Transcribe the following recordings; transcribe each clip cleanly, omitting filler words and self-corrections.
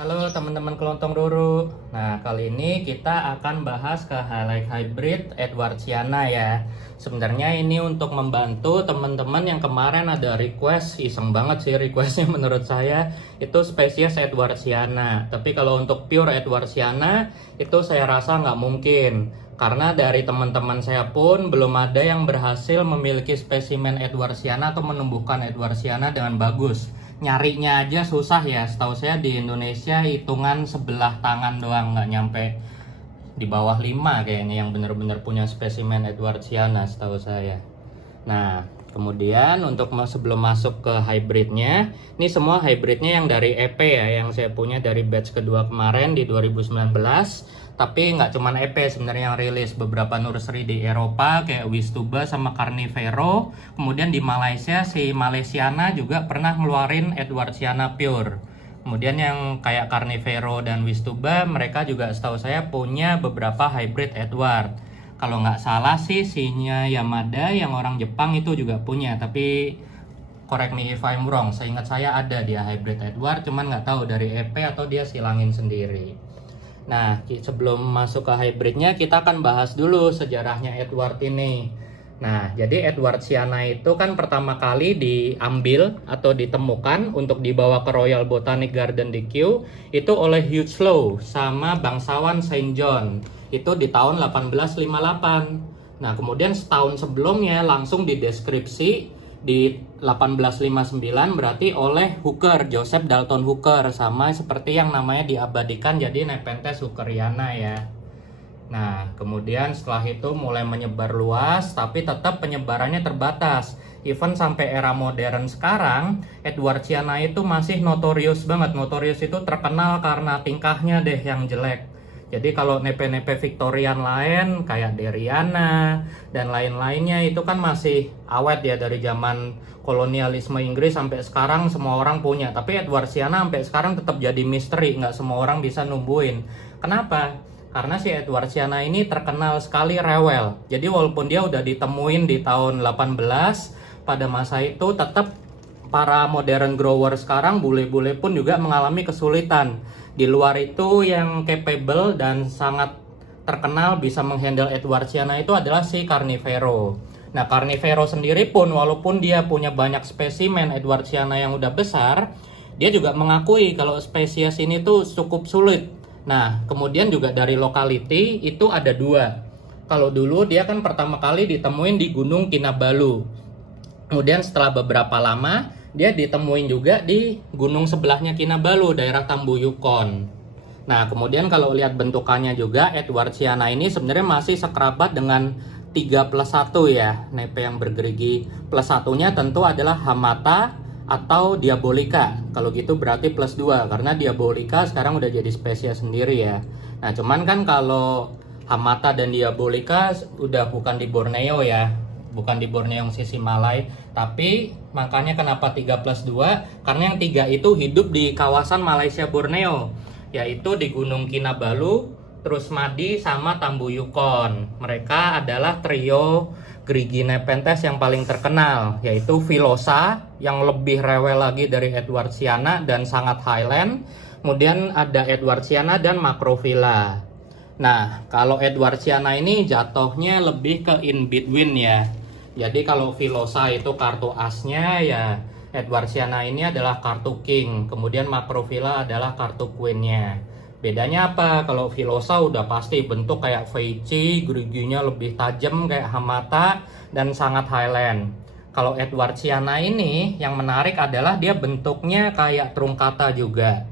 Halo teman-teman kelontong Ruru. Nah, kali ini kita akan bahas ke highlight hybrid Edwardsiana ya. Sebenarnya ini untuk membantu teman-teman yang kemarin ada request, iseng banget sih requestnya menurut saya, itu spesies Edwardsiana. Tapi kalau untuk pure Edwardsiana, itu saya rasa nggak mungkin. Karena dari teman-teman saya pun belum ada yang berhasil memiliki spesimen Edwardsiana atau menumbuhkan Edwardsiana dengan bagus. Nyarinya aja susah ya, setahu saya di Indonesia hitungan sebelah tangan doang, nggak nyampe di bawah 5 kayaknya yang benar-benar punya spesimen Edwardsiana setahu saya. Nah, kemudian untuk sebelum masuk ke hybridnya, ini semua hybridnya yang dari EP ya, yang saya punya dari batch kedua kemarin di 2019. Tapi nggak cuma EP sebenarnya yang rilis, beberapa nursery di Eropa kayak Wistuba sama Carnivero. Kemudian di Malaysia si Malaysiana juga pernah ngeluarin Edwardsiana Pure. Kemudian yang kayak Carnivero dan Wistuba mereka juga setahu saya punya beberapa hybrid Edward. Kalau nggak salah sih Shinya Yamada yang orang Jepang itu juga punya, tapi correct me if I'm wrong, seingat saya ada dia hybrid Edward, cuman nggak tahu dari EP atau dia silangin sendiri. Nah, sebelum masuk ke hybridnya, kita akan bahas dulu sejarahnya Edward ini. Nah, jadi Edwardsiana itu kan pertama kali diambil atau ditemukan untuk dibawa ke Royal Botanic Garden di Kew itu oleh Hugh Slow sama bangsawan Saint John. Itu di tahun 1858. Nah, kemudian setahun sebelumnya langsung dideskripsi di 1859 berarti oleh Hooker, Joseph Dalton Hooker, sama seperti yang namanya diabadikan jadi Nepenthes hookeriana ya. Nah, kemudian setelah itu mulai menyebar luas, tapi tetap penyebarannya terbatas. Even sampai era modern sekarang, Edwardsiana itu masih notorious banget. Notorious itu terkenal karena tingkahnya deh yang jelek. Jadi kalau nepe-nepe Victorian lain kayak Deriana dan lain-lainnya itu kan masih awet ya dari zaman kolonialisme Inggris sampai sekarang semua orang punya. Tapi Edwardsiana sampai sekarang tetap jadi misteri, nggak semua orang bisa numbuhin. Kenapa? Karena si Edwardsiana ini terkenal sekali rewel. Jadi walaupun dia udah ditemuin di tahun 18, pada masa itu tetap para modern grower sekarang, bule-bule pun juga mengalami kesulitan. Di luar itu yang capable dan sangat terkenal bisa menghandle Edwardsiana itu adalah si Carnivero. Nah, Carnivero sendiri pun walaupun dia punya banyak spesimen Edwardsiana yang udah besar, dia juga mengakui kalau spesies ini tuh cukup sulit. Nah, kemudian juga dari locality itu ada dua. Kalau dulu dia kan pertama kali ditemuin di Gunung Kinabalu. Kemudian setelah beberapa lama dia ditemuin juga di gunung sebelahnya Kinabalu, daerah Tambu Yukon. Nah, kemudian kalau lihat bentukannya juga, Edwardsiana ini sebenarnya masih sekerabat dengan 3+1 ya, nepe yang bergerigi. Plus satunya tentu adalah Hamata atau Diabolica. Kalau gitu berarti +2, karena Diabolica sekarang udah jadi spesies sendiri ya. Nah, cuman kan kalau Hamata dan Diabolica udah bukan di Borneo ya, bukan di Borneo yang sisi Malai, tapi makanya kenapa 3+2, karena yang 3 itu hidup di kawasan Malaysia Borneo, yaitu di Gunung Kinabalu, terus Madi sama Tambu Yukon. Mereka adalah trio gerigi Nepenthes yang paling terkenal, yaitu Filosa yang lebih rewel lagi dari Edwardsiana dan sangat highland. Kemudian ada Edwardsiana dan Macrophylla. Nah, kalau Edwardsiana ini jatuhnya lebih ke in between ya. Jadi kalau Filosa itu kartu asnya ya, Edwardsiana ini adalah kartu king, kemudian Macrophylla adalah kartu queennya. Bedanya apa? Kalau Filosa udah pasti bentuk kayak Veichi, geriginya lebih tajam kayak Hamata dan sangat highland. Kalau Edwardsiana ini yang menarik adalah dia bentuknya kayak truncata juga.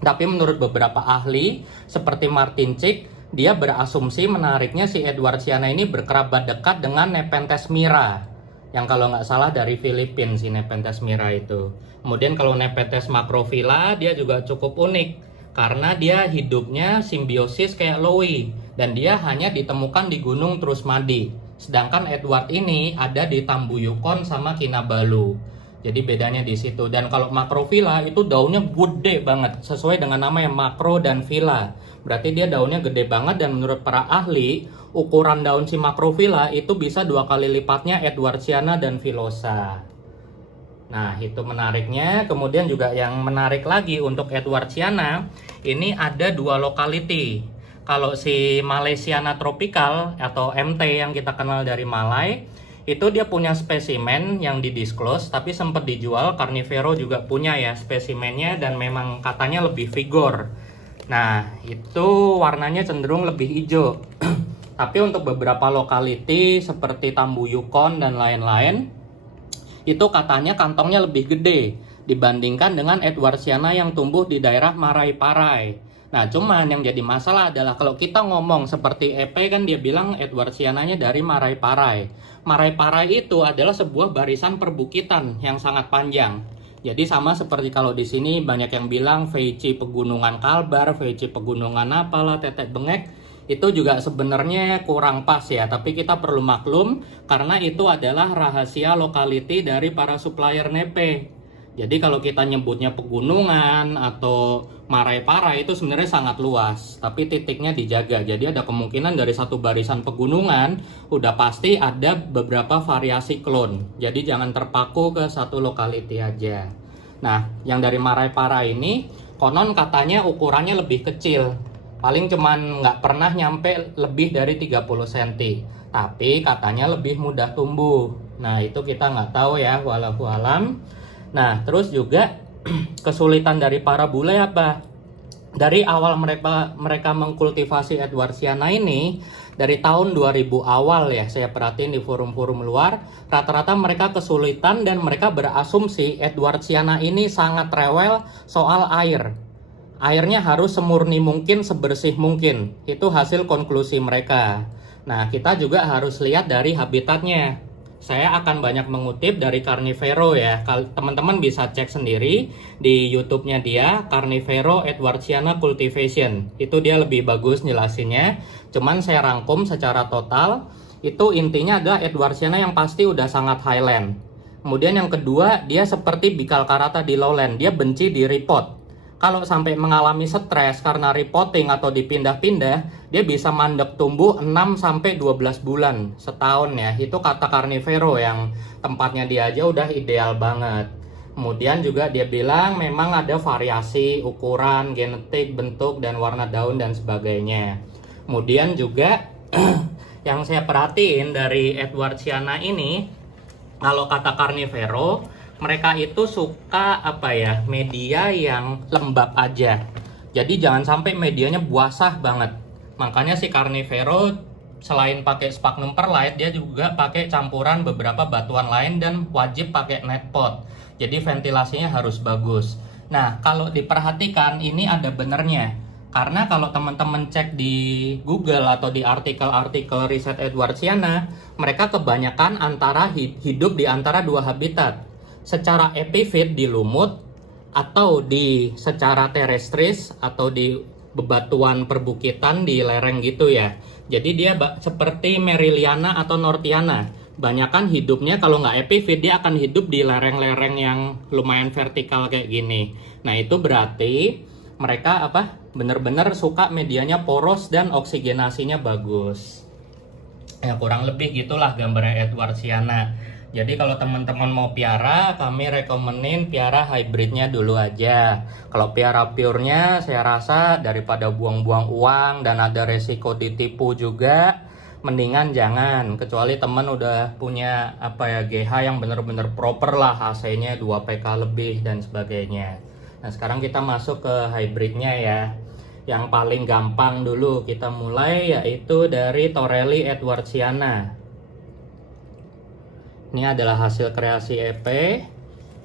Tapi menurut beberapa ahli seperti Martin Chick, dia berasumsi menariknya si Edwardsiana ini berkerabat dekat dengan Nepenthes mira, yang kalau nggak salah dari Filipina si Nepenthes mira itu. Kemudian kalau Nepenthes Macrophylla dia juga cukup unik karena dia hidupnya simbiosis kayak Lowi dan dia hanya ditemukan di Gunung Trusmadi. Sedangkan Edward ini ada di Tambu Yukon sama Kinabalu. Jadi bedanya di situ. Dan kalau Macrophylla itu daunnya gede banget, sesuai dengan nama yang makro dan villa. Berarti dia daunnya gede banget, dan menurut para ahli, ukuran daun si Macrophylla itu bisa 2 kali lipatnya Edwardsiana dan Filosa. Nah, itu menariknya. Kemudian juga yang menarik lagi untuk Edwardsiana, ini ada dua lokality. Kalau si Malaysiana Tropical atau MT yang kita kenal dari Malai, itu dia punya spesimen yang didisclose, tapi sempat dijual. Carnivoro juga punya ya spesimennya, dan memang katanya lebih vigor. Nah, itu warnanya cenderung lebih hijau. Tapi untuk beberapa lokality seperti Tambu Yukon dan lain-lain, itu katanya kantongnya lebih gede dibandingkan dengan Edwardsiana yang tumbuh di daerah Marae-Parai. Nah, cuman yang jadi masalah adalah kalau kita ngomong seperti EP kan dia bilang Edwardsiananya dari Marae-Parai. Marae-Parai itu adalah sebuah barisan perbukitan yang sangat panjang. Jadi sama seperti kalau di sini banyak yang bilang Veichi Pegunungan Kalbar, Veichi Pegunungan apalah, Tetek Bengek, itu juga sebenarnya kurang pas ya. Tapi kita perlu maklum karena itu adalah rahasia lokality dari para supplier nepe. Jadi kalau kita nyebutnya pegunungan atau Marae-Parai itu sebenarnya sangat luas, tapi titiknya dijaga. Jadi ada kemungkinan dari satu barisan pegunungan udah pasti ada beberapa variasi klon. Jadi jangan terpaku ke satu lokality aja. Nah, yang dari Marae-Parai ini konon katanya ukurannya lebih kecil. Paling cuman nggak pernah nyampe lebih dari 30 cm. Tapi katanya lebih mudah tumbuh. Nah, itu kita nggak tahu ya, walau alam. Nah, terus juga kesulitan dari para bule apa? Dari awal mereka mengkultivasi Edwardsiana ini, dari tahun 2000 awal ya, saya perhatiin di forum-forum luar, rata-rata mereka kesulitan dan mereka berasumsi Edwardsiana ini sangat rewel soal air. Airnya harus semurni mungkin, sebersih mungkin. Itu hasil konklusi mereka. Nah, kita juga harus lihat dari habitatnya. Saya akan banyak mengutip dari Carnivoro ya. Teman-teman bisa cek sendiri di YouTube-nya dia, Carnivoro Edwardsiana Cultivation. Itu dia lebih bagus jelasinnya. Cuman saya rangkum secara total. Itu intinya adalah Edwardsiana yang pasti udah sangat highland. Kemudian yang kedua, dia seperti Bikalkarata di lowland. Dia benci di repot. Kalau sampai mengalami stres karena repotting atau dipindah-pindah, dia bisa mandek tumbuh 6-12 bulan setahun ya. Itu kata Carnivoro yang tempatnya dia aja udah ideal banget. Kemudian juga dia bilang memang ada variasi ukuran, genetik, bentuk, dan warna daun dan sebagainya. Kemudian juga yang saya perhatiin dari Edwardsiana ini, kalau kata Carnivoro, mereka itu suka media yang lembab aja. Jadi jangan sampai medianya buasah banget. Makanya si Carnivoro selain pakai sphagnum perlite, dia juga pakai campuran beberapa batuan lain dan wajib pakai net pot. Jadi ventilasinya harus bagus. Nah, kalau diperhatikan ini ada benernya. Karena kalau teman-teman cek di Google atau di artikel-artikel riset Edwardsiana, mereka kebanyakan hidup di antara dua habitat. Secara epifit di lumut atau di secara terrestris atau di bebatuan perbukitan di lereng gitu ya. Jadi dia seperti Meriliana atau Nortiana. Banyakan hidupnya kalau nggak epifit dia akan hidup di lereng-lereng yang lumayan vertikal kayak gini. Nah, itu berarti mereka bener-bener suka medianya poros dan oksigenasinya bagus. Ya kurang lebih gitulah gambarnya Edwardsiana. Jadi kalau teman-teman mau piara, kami rekomenin piara hybridnya dulu aja. Kalau piara purenya, saya rasa daripada buang-buang uang dan ada resiko ditipu juga, mendingan jangan. Kecuali teman udah punya GH yang bener-bener proper lah, AC-nya 2 PK lebih dan sebagainya. Nah, sekarang kita masuk ke hybridnya ya. Yang paling gampang dulu kita mulai yaitu dari Torelli Edwardsiana. Ini adalah hasil kreasi EP.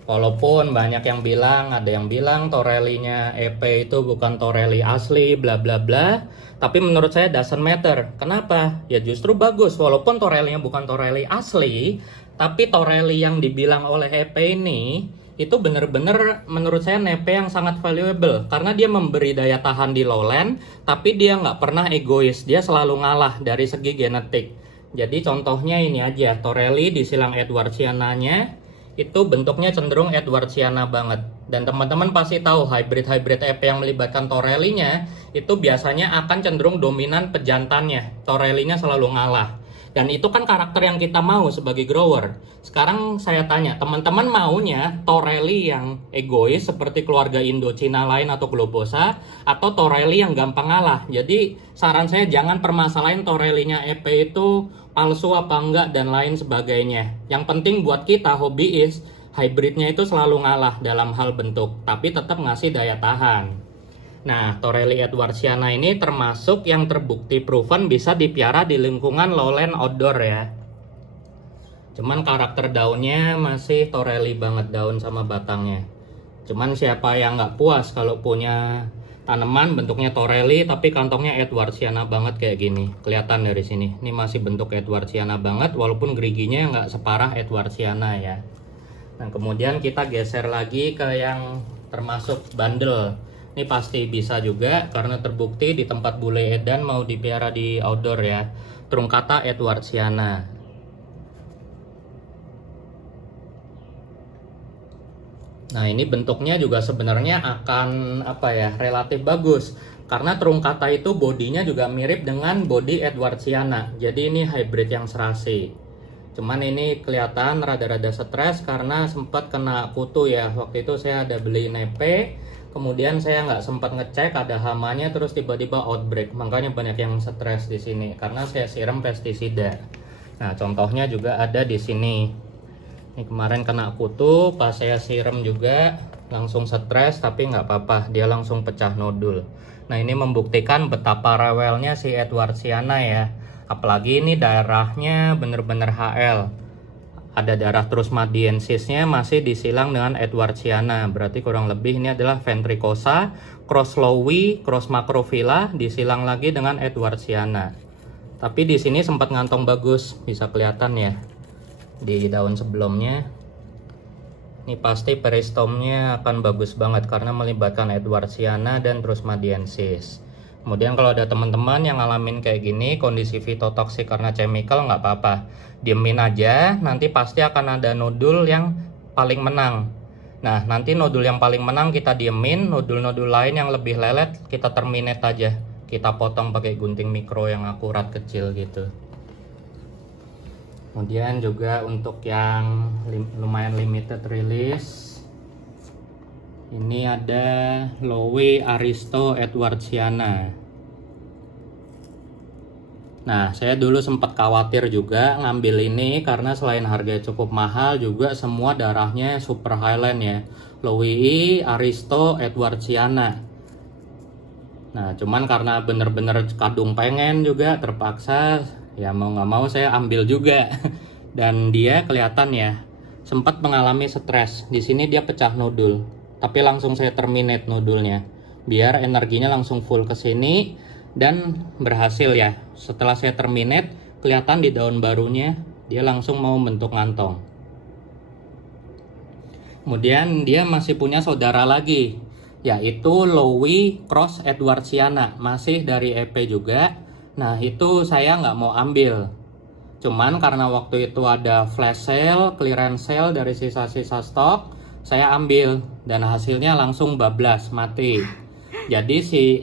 Walaupun banyak yang bilang, ada yang bilang Torelli-nya EP itu bukan Torelli asli, bla bla bla. Tapi menurut saya doesn't matter. Kenapa? Ya justru bagus. Walaupun Torelli-nya bukan Torelli asli, tapi Torelli yang dibilang oleh EP ini itu bener-bener menurut saya nepe yang sangat valuable. Karena dia memberi daya tahan di lowland, tapi dia nggak pernah egois. Dia selalu ngalah dari segi genetik. Jadi contohnya ini aja, Torelli di silang Edwardsiananya itu bentuknya cenderung Edwardsiana banget. Dan teman-teman pasti tahu hybrid-hybrid EP yang melibatkan Torelli-nya itu biasanya akan cenderung dominan pejantannya. Torelli-nya selalu ngalah. Dan itu kan karakter yang kita mau sebagai grower. Sekarang saya tanya, teman-teman maunya Torelli yang egois seperti keluarga Indochina lain atau Globosa, atau Torelli yang gampang ngalah? Jadi saran saya jangan permasalahin Torellinya EP itu palsu apa enggak dan lain sebagainya. Yang penting buat kita hobbyis, hybridnya itu selalu ngalah dalam hal bentuk, tapi tetap ngasih daya tahan. Nah, Torelli Edwardsiana ini termasuk yang terbukti proven bisa dipiara di lingkungan lowland outdoor ya. Cuman karakter daunnya masih Torelli banget, daun sama batangnya. Cuman siapa yang nggak puas kalau punya tanaman bentuknya Torelli tapi kantongnya Edwardsiana banget kayak gini. Kelihatan dari sini. Ini masih bentuk Edwardsiana banget walaupun geriginya nggak separah Edwardsiana ya. Nah, kemudian kita geser lagi ke yang termasuk bandel. Ini pasti bisa juga karena terbukti di tempat bule edan mau dipiara di outdoor ya. Truncata Edwardsiana. Nah, ini bentuknya juga sebenarnya akan apa ya, relatif bagus. Karena Truncata itu bodinya juga mirip dengan body Edwardsiana. Jadi ini hybrid yang serasi. Cuman ini kelihatan rada-rada stres karena sempat kena kutu ya. Waktu itu saya ada beli nepe. Kemudian saya nggak sempat ngecek ada hamanya, terus tiba-tiba outbreak. Makanya banyak yang stres di sini karena saya siram pestisida. Nah, contohnya juga ada di sini. Ini kemarin kena kutu, pas saya siram juga langsung stres, tapi nggak apa-apa, dia langsung pecah nodul. Nah, ini membuktikan betapa rewelnya si Edwardsiana ya. Apalagi ini darahnya bener-bener HL. Ada darah Trusmadiensisnya masih disilang dengan Edwardsiana. Berarti kurang lebih ini adalah Ventricosa, cross Lowi, cross Macrophylla, disilang lagi dengan Edwardsiana. Tapi di sini sempat ngantong bagus, bisa kelihatan ya. Di daun sebelumnya. Ini pasti peristomnya akan bagus banget karena melibatkan Edwardsiana dan Trusmadiensis. Kemudian kalau ada teman-teman yang ngalamin kayak gini, kondisi fitotoksik karena chemical, nggak apa-apa. Diemin aja, nanti pasti akan ada nodul yang paling menang. Nah, nanti nodul yang paling menang kita diemin, nodul-nodul lain yang lebih lelet kita terminate aja. Kita potong pakai gunting mikro yang akurat kecil gitu. Kemudian juga untuk yang lumayan limited release, ini ada Lowe Aristo Edwardsiana. Nah, saya dulu sempat khawatir juga ngambil ini karena selain harganya cukup mahal juga semua darahnya super highland ya. Lowe Aristo Edwardsiana. Nah, cuman karena bener-bener kadung pengen juga terpaksa ya mau nggak mau saya ambil juga. Dan dia kelihatan ya sempat mengalami stres. Di sini dia pecah nodul. Tapi langsung saya terminate nodulnya biar energinya langsung full ke sini dan berhasil ya. Setelah saya terminate kelihatan di daun barunya dia langsung mau bentuk ngantong. Kemudian dia masih punya saudara lagi, yaitu Lowe Cross Edwardsiana, masih dari EP juga. Nah, itu saya nggak mau ambil. Cuman karena waktu itu ada flash sale, clearance sale dari sisa-sisa stok, saya ambil dan hasilnya langsung bablas, mati. Jadi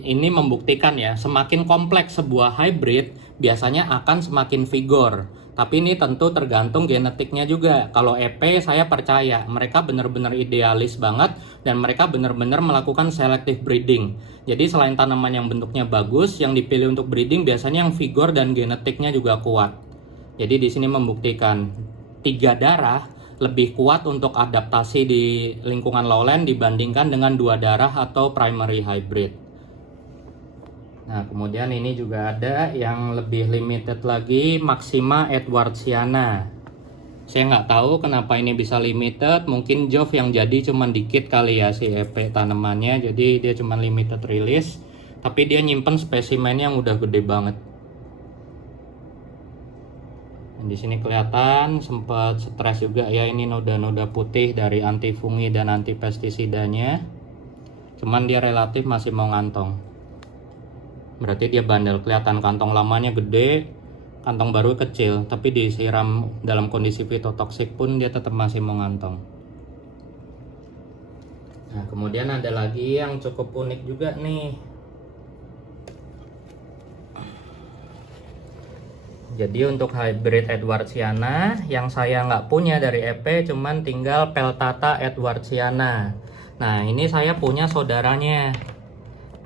ini membuktikan ya, semakin kompleks sebuah hybrid biasanya akan semakin vigor. Tapi ini tentu tergantung genetiknya juga. Kalau EP saya percaya mereka benar-benar idealis banget dan mereka benar-benar melakukan selective breeding. Jadi selain tanaman yang bentuknya bagus, yang dipilih untuk breeding biasanya yang vigor dan genetiknya juga kuat. Jadi di sini membuktikan 3 darah lebih kuat untuk adaptasi di lingkungan lowland dibandingkan dengan 2 darah atau primary hybrid. Nah, kemudian ini juga ada yang lebih limited lagi, Maxima Edwardsiana. Saya nggak tahu kenapa ini bisa limited, mungkin Jov yang jadi cuman dikit kali ya si EP tanamannya, jadi dia cuman limited release. Tapi dia nyimpen spesimen yang udah gede banget. Di sini kelihatan sempat stres juga ya, ini noda-noda putih dari anti fungi dan anti pestisidanya. Cuman dia relatif masih mau ngantong. Berarti dia bandel, kelihatan kantong lamanya gede, kantong baru kecil, tapi disiram dalam kondisi fitotoksik pun dia tetap masih mau ngantong. Nah, kemudian ada lagi yang cukup unik juga nih. Jadi untuk hybrid Edwardsiana yang saya nggak punya dari EP cuman tinggal Peltata Edwardsiana. Nah ini saya punya saudaranya,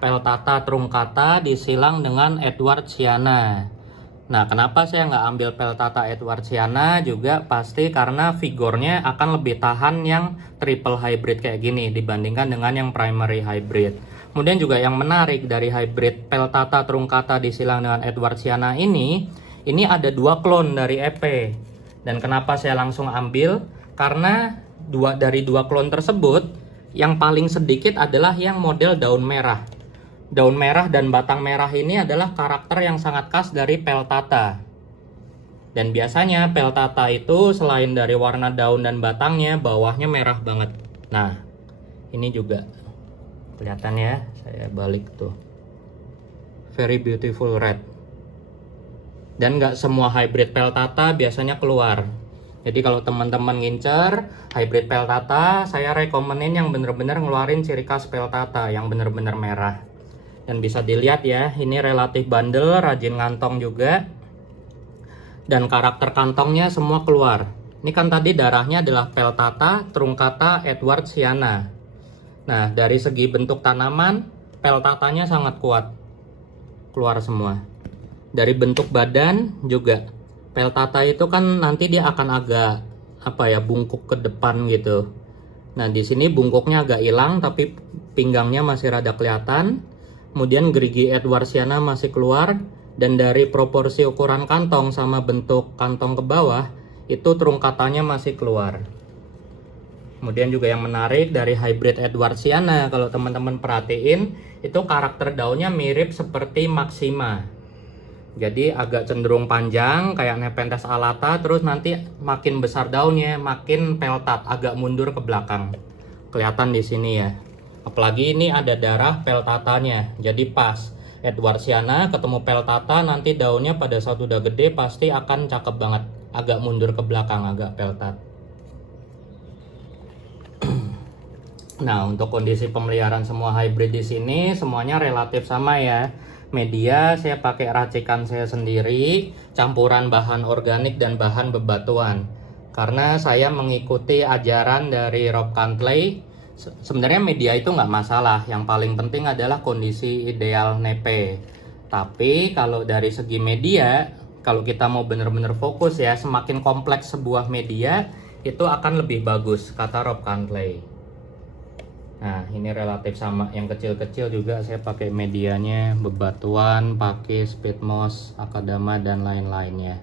Peltata truncata disilang dengan Edwardsiana. Nah kenapa saya nggak ambil Peltata Edwardsiana juga pasti karena vigornya akan lebih tahan yang triple hybrid kayak gini dibandingkan dengan yang primary hybrid. Kemudian juga yang menarik dari hybrid Peltata truncata disilang dengan Edwardsiana ini ada 2 klon dari EP. Dan kenapa saya langsung ambil? Karena dari 2 klon tersebut, yang paling sedikit adalah yang model daun merah. Daun merah dan batang merah ini adalah karakter yang sangat khas dari Peltata. Dan biasanya Peltata itu selain dari warna daun dan batangnya, bawahnya merah banget. Nah, ini juga kelihatan ya, saya balik tuh. Very beautiful red. Dan nggak semua hybrid Peltata biasanya keluar. Jadi kalau teman-teman ngincer hybrid Peltata, saya rekomenin yang bener-bener ngeluarin ciri khas Peltata yang bener-bener merah. Dan bisa dilihat ya, ini relatif bandel, rajin ngantong juga. Dan karakter kantongnya semua keluar. Ini kan tadi darahnya adalah Peltata truncata Edwardsiana. Nah, dari segi bentuk tanaman, Peltatanya sangat kuat. Keluar semua. Dari bentuk badan juga, Peltata itu kan nanti dia akan agak bungkuk ke depan gitu. Nah di sini bungkuknya agak hilang tapi pinggangnya masih rada kelihatan. Kemudian gerigi Edwardsiana masih keluar, dan dari proporsi ukuran kantong sama bentuk kantong ke bawah itu truncatanya masih keluar. Kemudian juga yang menarik dari hybrid Edwardsiana, kalau teman-teman perhatiin itu karakter daunnya mirip seperti Maxima. Jadi agak cenderung panjang kayak Nepenthes alata, terus nanti makin besar daunnya, makin peltat, agak mundur ke belakang. Kelihatan di sini ya. Apalagi ini ada darah peltatanya. Jadi pas Edwardsiana ketemu Peltata, nanti daunnya pada saat udah gede pasti akan cakep banget. Agak mundur ke belakang, agak peltat. Nah, untuk kondisi pemeliharaan semua hybrid di sini semuanya relatif sama ya. Media saya pakai racikan saya sendiri, campuran bahan organik dan bahan bebatuan. Karena saya mengikuti ajaran dari Rob Cantley, sebenarnya media itu nggak masalah. Yang paling penting adalah kondisi ideal nepe. Tapi kalau dari segi media, kalau kita mau benar-benar fokus ya, semakin kompleks sebuah media itu akan lebih bagus, kata Rob Cantley. Nah ini relatif sama, yang kecil-kecil juga saya pakai medianya bebatuan, pakai speed moss, akadama dan lain-lainnya.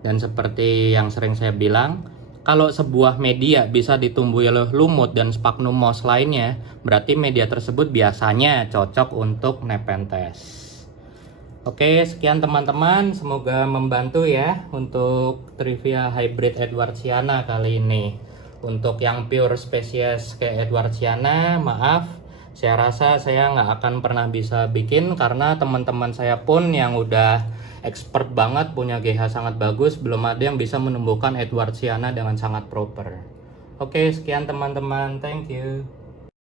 Dan seperti yang sering saya bilang, kalau sebuah media bisa ditumbuhi oleh lumut dan sphagnum moss lainnya, berarti media tersebut biasanya cocok untuk Nepenthes. Oke, sekian teman-teman, semoga membantu ya untuk trivia hybrid Edwardsiana kali ini. Untuk yang pure spesies kayak Edwardsiana, maaf, saya rasa saya nggak akan pernah bisa bikin karena teman-teman saya pun yang udah expert banget, punya GH sangat bagus, belum ada yang bisa menumbuhkan Edwardsiana dengan sangat proper. Oke, sekian teman-teman, thank you.